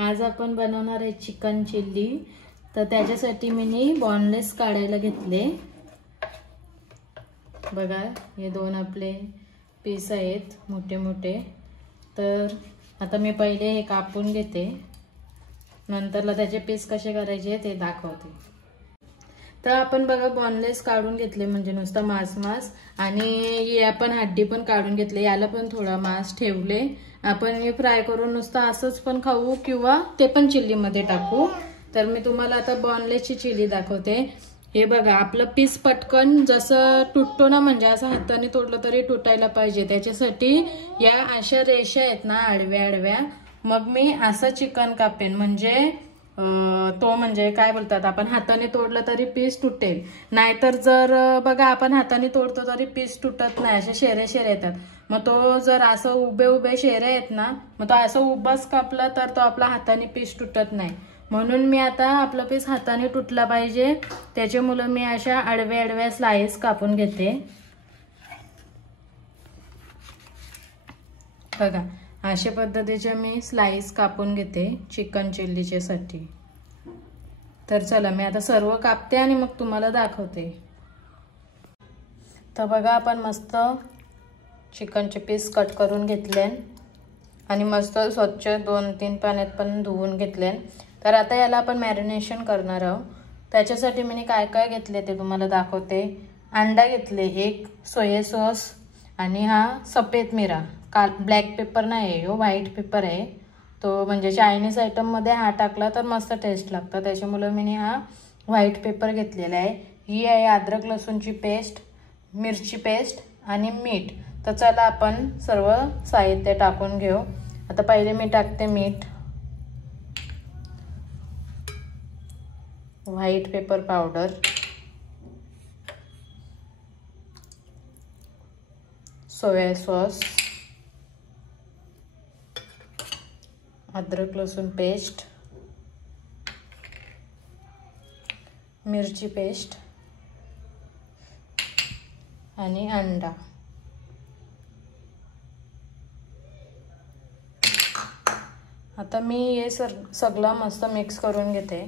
आज आपण बनवणार आहे चिकन चिल्ली। तर त्याच्यासाठी मी बॉनलेस काढायला घेतले। बघा हे दोन आपले पीस आहेत मोठे मोठे। तर आता मी पहिले हे कापून घेते, नंतरला त्याचे पीस कसे करायचे ते दाखवते। तर आपण बघा बॉनलेस काढून घेतले, म्हणजे नुसतं मांस आणि हे आपण हड्डी पण काढून घेतले। याला पण थोडा मांस ठेवले। आपण हे फ्राय करून नुसतं असंच पण खाऊ किंवा ते पण चिल्ली मध्ये टाकू। तर मी तुम्हाला आता बॉनलेसची चिल्ली दाखवते। हे बघा आपलं पीस पटकन जसं तुटतो ना, म्हणजे असं हाताने तोडलं तरी तुटायला पाहिजे, त्याच्यासाठी या अशा रेषा आहेत ना आडव्या आडव्या, मग मी असं चिकन कापेन, म्हणजे तो म्हणजे काय बोलतात, आपण हाताने तोडलं तरी पीस तुटेल। नाहीतर जर बघा आपण हाताने तोडतो तरी पीस तुटत नाही, असे शेरे शेरे येतात। मग तो जर असं उभे उभे शेरे आहेत ना, मग तो असं उभाच कापला तर तो आपला हाताने पीस तुटत नाही। म्हणून मी आता आपला पीस हाताने तुटला पाहिजे, त्याच्यामुळे मी अशा आडव्या आडव्या स्लाइस कापून घेते। बघा अशा पद्धतीचे मी स्लाइस कापून घेते चिकन चिल्लीच्या साठी। तर चला मी आता सर्व कापते आणि मग तुम्हाला दाखवते। तर बघा आपण मस्त चिकनचे पीस कट करून घेतले आणि मस्त स्वच्छ 2-3 पाण्यात पण धुवून घेतले। तर आता याला आपण मॅरिनेशन करणार आहोत। त्याच्यासाठी मी काय काय घेतले ते तुम्हाला दाखवते। अंडा घेतले एक, सोया सॉस आणि हा सफेद मिरा, ब्लॅक पेपर नाही आहे, व्हाईट पेपर आहे। तो म्हणजे चायनीज आयटम मध्ये हा टाकला तर मस्त टेस्ट लागतं, त्याच्यामुळे मी हा व्हाईट पेपर घेतलेला आहे। ही आहे अद्रक लसूणची पेस्ट, मिरची पेस्ट आणि मीठ। तर चला आपण सर्व साहित्य टाकून घेऊ। आता पहिले मी टाकते मीठ, white pepper powder, soya sauce, अद्रक लसूण पेस्ट, मिरची पेस्ट आणि अंडा। आता मी हे सगळं मस्त मिक्स करून घेते।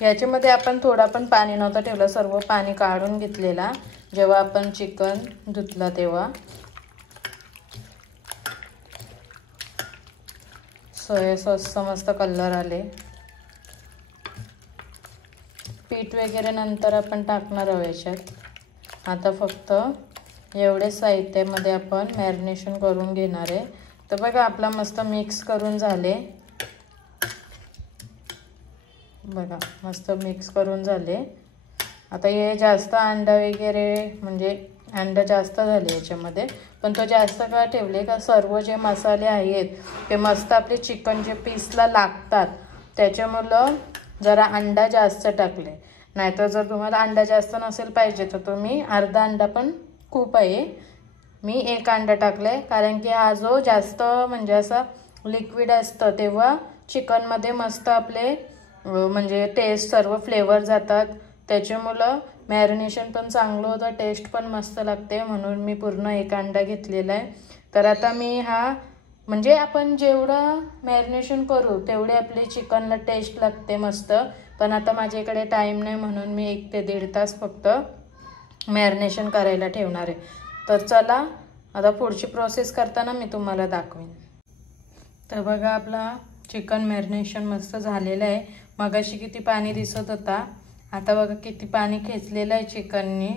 याच्यामध्ये आपण थोडा पण पाणी नव्हतं ठेवलं, सर्व पाणी काढून घेतलेला जेव्हा आपण चिकन धुतला तेव्हा। सोया सॉसचा मस्त कलर आले। पीठ वगैरे नंतर आपण टाकणार आहोत याच्यात। आता फक्त एवढे साहित्यामध्ये आपण मॅरिनेशन करून घेणार आहे। तर बघा आपला मस्त मिक्स करून झाले, बघा मस्त मिक्स करून झाले। आता हे जास्त अंडा वगैरे म्हणजे अंडा जास्त झाले याच्यामध्ये, पण तो जास्त का ठेवले का सर्व जे मसाले आहेत ते मस्त आपले चिकनचे पीसला लागतात, त्याच्यामुळे जरा अंडा जास्त टाकले। नाहीतर जर तुम्हाला अंडा जास्त नसेल पाहिजे तर तुम्ही अर्धा अंडा पण खूप आहे। मी एक अंडा टाकले, कारण की हा जो जास्त म्हणजे असा लिक्विड असतं तेव्हा चिकन मध्ये मस्त आपले म्हणजे टेस्ट सर्व फ्लेवर जातात, त्याच्यामुळे मॅरिनेशन पण चांगलं होतं, टेस्ट पण मस्त लागते, म्हणून मी पूर्ण एक अंडा घेतलेला आहे। तर आता मी हा म्हणजे आपण जेवढं मॅरिनेशन करू तेवढे आपले चिकनला टेस्ट लागते मस्त। पण आता माझ्याकडे टाइम नाही, म्हणून मी 1 ते 1.5 तास फक्त मॅरिनेशन करायला ठेवणार आहे। तर चला आता पुढची प्रोसेस करताना मी तुम्हाला दाखवेन। तर बघा आपला चिकन मॅरिनेशन मस्त झालेलं आहे। मगाशी किती पाणी दिसत होता, आता बघा किती पाणी खेचलेलं आहे चिकननी।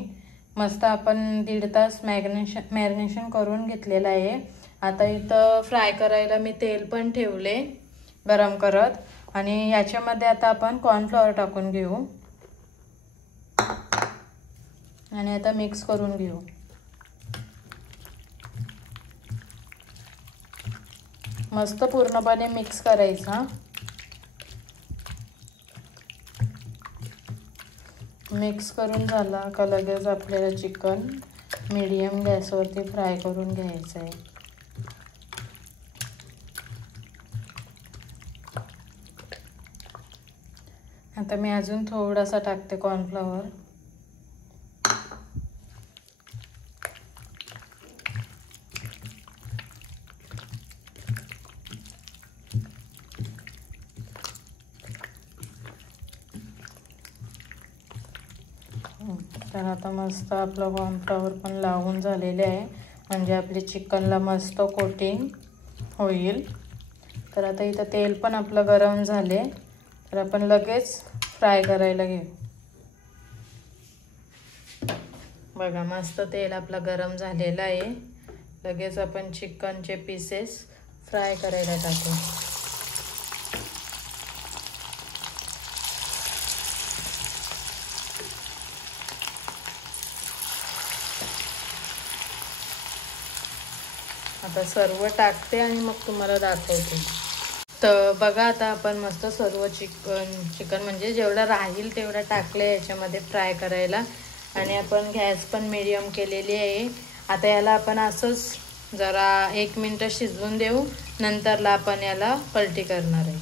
मस्त आपण 1.5 तास मॅरिनेशन करून घेतलेलं आहे। आता इथं फ्राय करायला मी तेल पण ठेवले गरम करत, आणि याच्यामध्ये आता आपण कॉर्नफ्लॉवर टाकून घेऊ आणि आता मिक्स करून घेऊ। मस्त पूर्णपणे मिक्स करायचा। मिक्स करून झाला का लगेच आपल्याला चिकन मीडियम गॅसवरती फ्राय करून घ्यायचं आहे। आता मी अजून थोडासा टाकते कॉर्नफ्लॉवर। तर आता मस्त आपलं कॉर्नफ्लॉवर पण लावून झालेले आहे, म्हणजे आपली चिकनला मस्त कोटिंग होईल. तर आता इथं तेल पण आपलं गरम झाले, तर आपण लगेच फ्राय करायला घेऊ. बघा मस्त तेल आपलं गरम झालेलं आहे. लगेच आपण चिकनचे पीसेस फ्राय करायला टाकू. आता सर्व टाकते आणि मग तुम्हाला दाखवते. तर बघा आता आपण मस्त सर्व चिकन म्हणजे जेवढं राहील तेवढं टाकलं याच्यामध्ये फ्राय करायला. आणि आपण गॅस पण मीडियम केलेली आहे. आता याला आपण असंच जरा 1 मिनिट शिजवून देऊ, नंतरला आपण याला पलटी करणार आहे.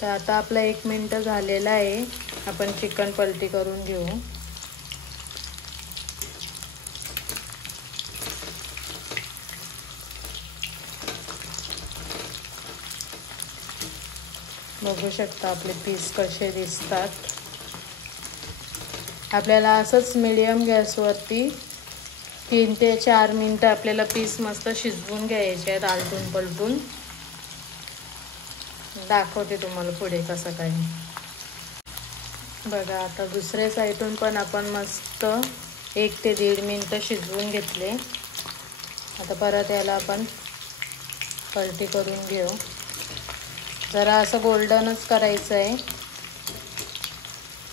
तर आता आपला 1 मिनिट झालेला आहे. आपण चिकन पलटी करून घेऊ. बघू शकता आपले पीस कसे दिसतात. आपल्याला असंच मीडियम गॅसवरती 3 ते 4 मिनिटं आपल्याला पीस मस्त शिजवून घ्यायचे आहेत, आलटून पलटून. दाखवते तुम्हाला पुढे कसं काय. बघा आता दुसऱ्या साईडून पण आपण मस्त 1 ते 1.5 मिनिटं शिजवून घेतले. आता परत याला आपण पलटी करून घेऊ. जरा असं गोल्डनच करायचं आहे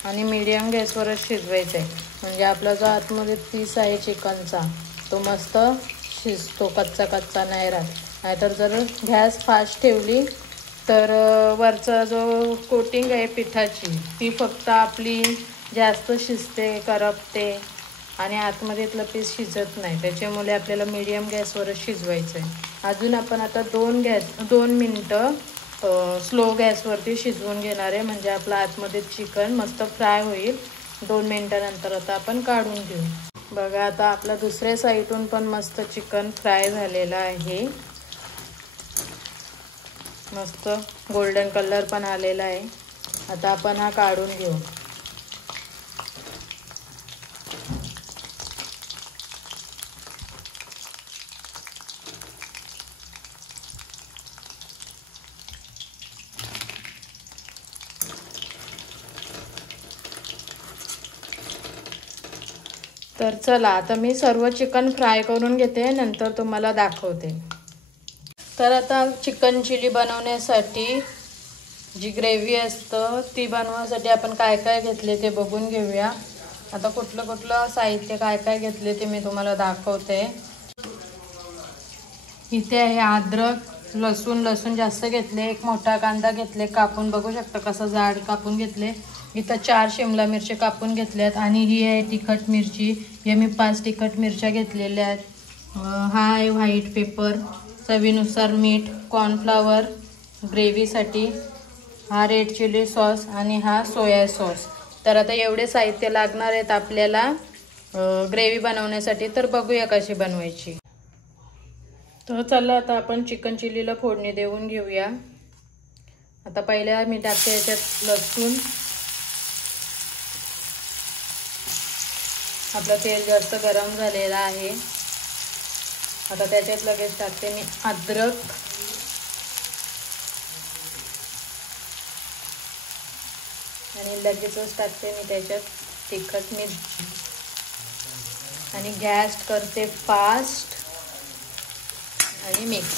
आणि मीडियम गॅसवरच शिजवायचं आहे, म्हणजे आपला जो आतमध्ये पीस आहे चिकनचा तो मस्त शिजतो, कच्चा कच्चा नाही राहत. नाहीतर जर गॅस फास्ट ठेवली तर वरचा जो कोटिंग आहे पिठाची ती फक्त आपली जास्त शिजते, करपते आणि आतमध्येतलं पीस शिजत नाही. त्याच्यामुळे आपल्याला मीडियम गॅसवरच शिजवायचं आहे. अजून आपण आता 2 मिनिटं स्लो गॅसवरती शिजवून घेणार आहे, म्हणजे आपलं आतमध्ये चिकन मस्त फ्राय होईल. 2 मिनिटानंतर आता आपण काढून घेऊ. बघा आता आपला दुसऱ्या साईडून पण मस्त चिकन फ्राय झालेलं आहे. मस्त गोल्डन कलर पण आलेला आहे. आता आपण हा काढून घेऊ. तर चला आता मी सर्व चिकन फ्राय करून घेते, नंतर तुम्हाला दाखवते. तर आता चिकन चिली बनवण्यासाठी जी ग्रेव्ही असतं ती बनवण्यासाठी आपण काय काय घेतले ते बघून घेऊया. आता कुठलं साहित्य काय काय घेतले ते मी तुम्हाला दाखवते. इथे आहे अद्रक, लसूण जास्त घेतले. 1 मोठा कांदा घेतले कापून, बघू शकता कसं जाड कापून घेतले. इथं 4 शिमला मिरची कापून घेतल्यात आणि ही आहे तिखट मिरची. हे मी 5 तिखट मिरच्या घेतलेल्या आहेत. हा आहे व्हाईट पेपर, चवीनुसार मीठ, कॉर्नफ्लॉवर ग्रेव्हीसाठी, हा रेड चिली सॉस आणि हा सोया सॉस. तर आता एवढे साहित्य लागणार आहेत आपल्याला ग्रेव्ही बनवण्यासाठी. तर बघूया कशी बनवायची. तर चला आता आपण चिकन चिलीला फोडणी देऊन घेऊया. आता पहिल्या मी टाकते याच्यात लसूण. आपलं तेल जास्त गरम झालेलं आहे. आता त्याच्यात लगेच टाकते मी अद्रक, आणि लगेचच टाकते मी त्याच्यात तिखट मिरची आणि गॅस करते फास्ट आणि मिक्स.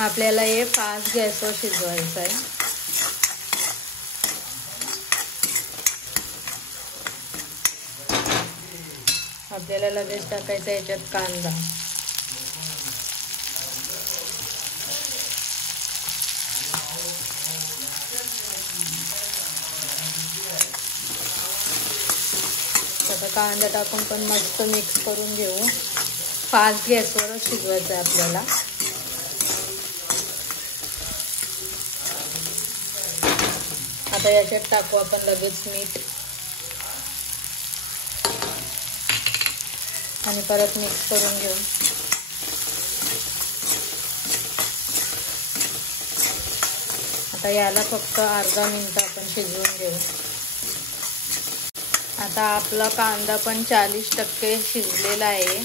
आपल्याला हे फास्ट गॅसवर शिजवायचं आहे. आपल्याला लगेच टाकायचा याच्यात कांदा. आता कांदा टाकून पण मस्त मिक्स करून घेऊ. फास्ट गॅसवरच शिजवायचं आहे आपल्याला. आता याच्यात टाकू आपण लगेच मीठ आणि परत मिक्स करून घेऊ. आता याला फक्त अर्धा मिनिट आपण शिजवून घेऊ. आता आपला कांदा पण 40% शिजलेला आहे।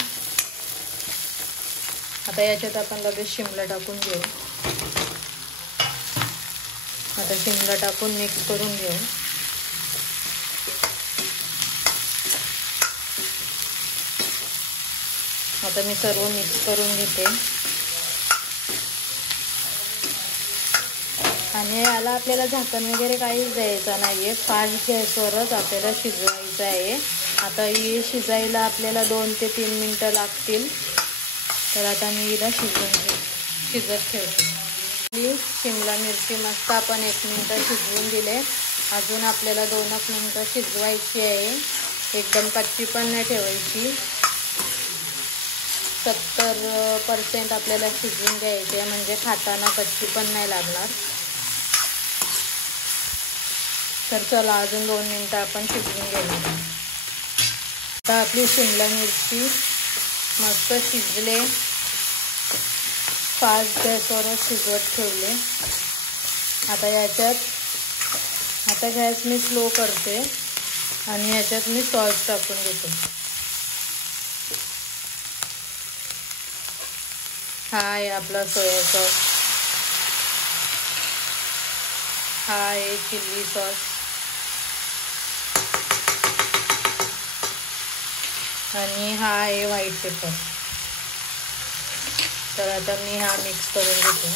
आता याच्यात आपण लगेच शिमला टाकून घेऊ। आता शिमला टाकून मिक्स करून घेऊ। आता मी सर्व मिक्स करून घेते आणि याला आपल्याला झाकण वगैरे काहीच द्यायचं नाहीये, फास्ट गॅसवरच आपल्याला शिजवायचं आहे। आता ही शिजायला आपल्याला 2 ते 3 मिनिटं लागतील। तर आता मी हिला शिजत ठेवते। ही शिमला मिरची मस्त आपण 1 मिनिट शिजवून दिले। अजून आपल्याला 2 मिनिटं शिजवायची आहे, एकदम कच्ची पण नाही ठेवायची। 70% आपल्याला शिजवून घ्यायचे आहे, म्हणजे खाताना कच्ची पण नाही लागणार। तर चला अजून 2 मिनिटं आपण शिजवून घेऊ। आता आपली शिमला मिरची मस्त शिजले, फास्ट गॅसवरच शिजवत ठेवले। आता गॅस मी स्लो करते आणि याच्यात मी सॉस टाकून घेते। हा आहे आपला सोया सॉस, हा आहे चिल्ली सॉस आणि हा आहे व्हाईट पेपर। तर आता मी हा मिक्स करून घेते।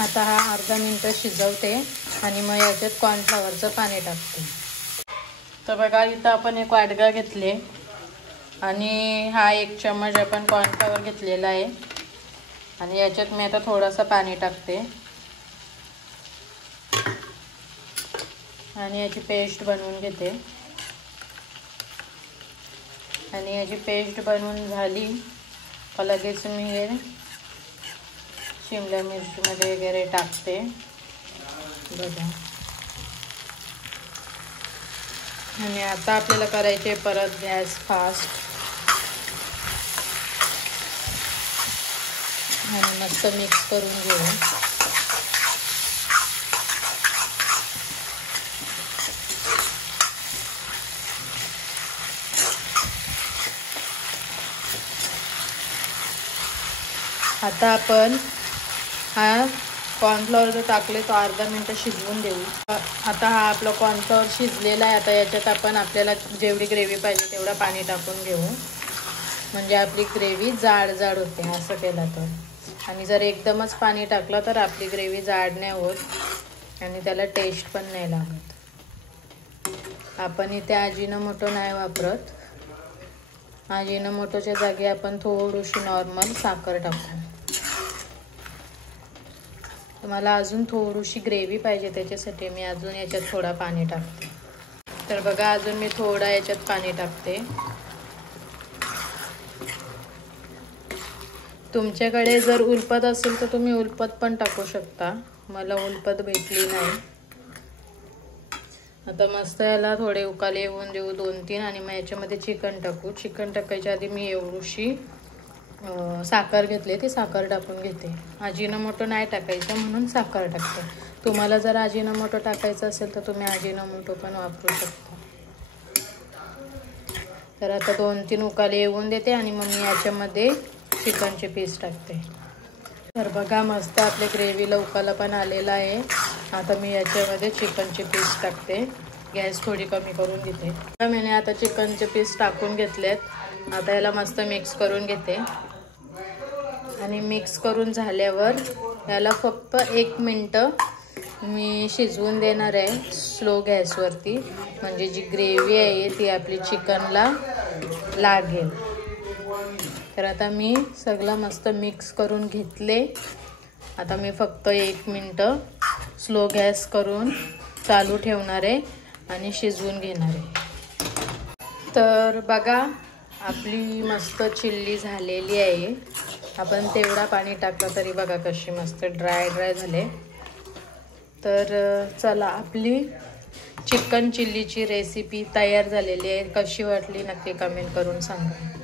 आता हा अर्धा मिनिट शिजवते आणि मग याच्यात कॉर्नफ्लॉवरचं पाणी टाकते। तर बघा इथं आपण एक वाटगा घेतले आणि हा 1 चम्मच आपण कॉर्नफ्लॉवर घेतलेला आहे आणि याच्यात मी आता थोडंसं पाणी टाकते आणि याची पेस्ट बनवून घेते। आणि याची पेस्ट बनवून झाली का लगेच मी हे शिमला मिरचीमध्ये वगैरे टाकते बघा। आणि आता आपल्याला करायचे परत गॅस फास्ट आणि मस्त मिक्स करून घेऊ। आता आपण हा कॉर्नफ्लॉवर जो टाकले तो अर्धा मिनिट शिजवून देऊ। आता हा आपला कॉर्नफ्लॉवर शिजलेला आहे। आता याच्यात आपण आपल्याला जेवढी ग्रेव्ही पाहिजे तेवढं पाणी टाकून घेऊ, म्हणजे आपली ग्रेव्ही जाड होते असं केलं तर। आणि जर एकदमच पाणी टाकलं तर आपली ग्रेव्ही जाड नाही होत आणि त्याला टेस्ट पण नाही लागत। आपण इथे अजिनोमोटो नाही वापरत, अजिनोमोटोच्या जागी आपण थोडीशी नॉर्मल साखर टाकू। मला अजून थोडीशी ग्रेव्ही पाहिजे, त्याच्यासाठी मी अजून याच्यात थोडा पाणी टाकते। तर बघा अजून मी थोडा याच्यात पाणी टाकते। तुमच्याकडे जर उलपत असेल तर तुम्ही उलपत पण टाकू शकता, मला उलपत भेटली नाही। आता मस्त याला थोडे उकाले येऊन देऊ 2-3 आणि मग याच्यामध्ये चिकन टाकू। चिकन टाकायच्या आधी मी एवढीशी साखर घेतली, ती साखर टाकून घेते। अजिनोमोटो नाही टाकायचं म्हणून साखर टाकते। तुम्हाला जर अजिनोमोटो टाकायचं असेल तर तुम्ही अजिनोमोटो पण वापरू शकता। तर आता 2-3 उकाले येऊन देते आणि मग मी याच्यामध्ये चिकनचे पीस टाकते। तर बघा मस्त आपल्या ग्रेव्हीला उकाला पण आलेला आहे। आता मी याच्यामध्ये चिकनचे पीस टाकते, गॅस थोडी कमी करून घेते। मी आता चिकनचे पीस टाकून घेतलेत। आता याला मस्त मिक्स करून घेते आणि मिक्स करून झाल्यावर याला फक्त 1 मिनिट मी शिजवून देणार आहे स्लो गॅसवरती, म्हणजे जी ग्रेव्ही आहे ती आपली चिकनला लागेल। तर आता मी सगळं मस्त मिक्स करून घेतले। आता मी फक्त 1 मिनिट स्लो गॅस करून चालू ठेवणार आहे आणि शिजवून घेणार आहे। तर बघा आपली मस्त चिल्ली झालेली आहे। आपण तेवढा पाणी टाकलं तरी बघा कशी मस्त ड्राय झाले। तर चला आपली चिकन चिल्लीची रेसिपी तयार झालेली आहे। कशी वाटली नक्की कमेंट करून सांगा।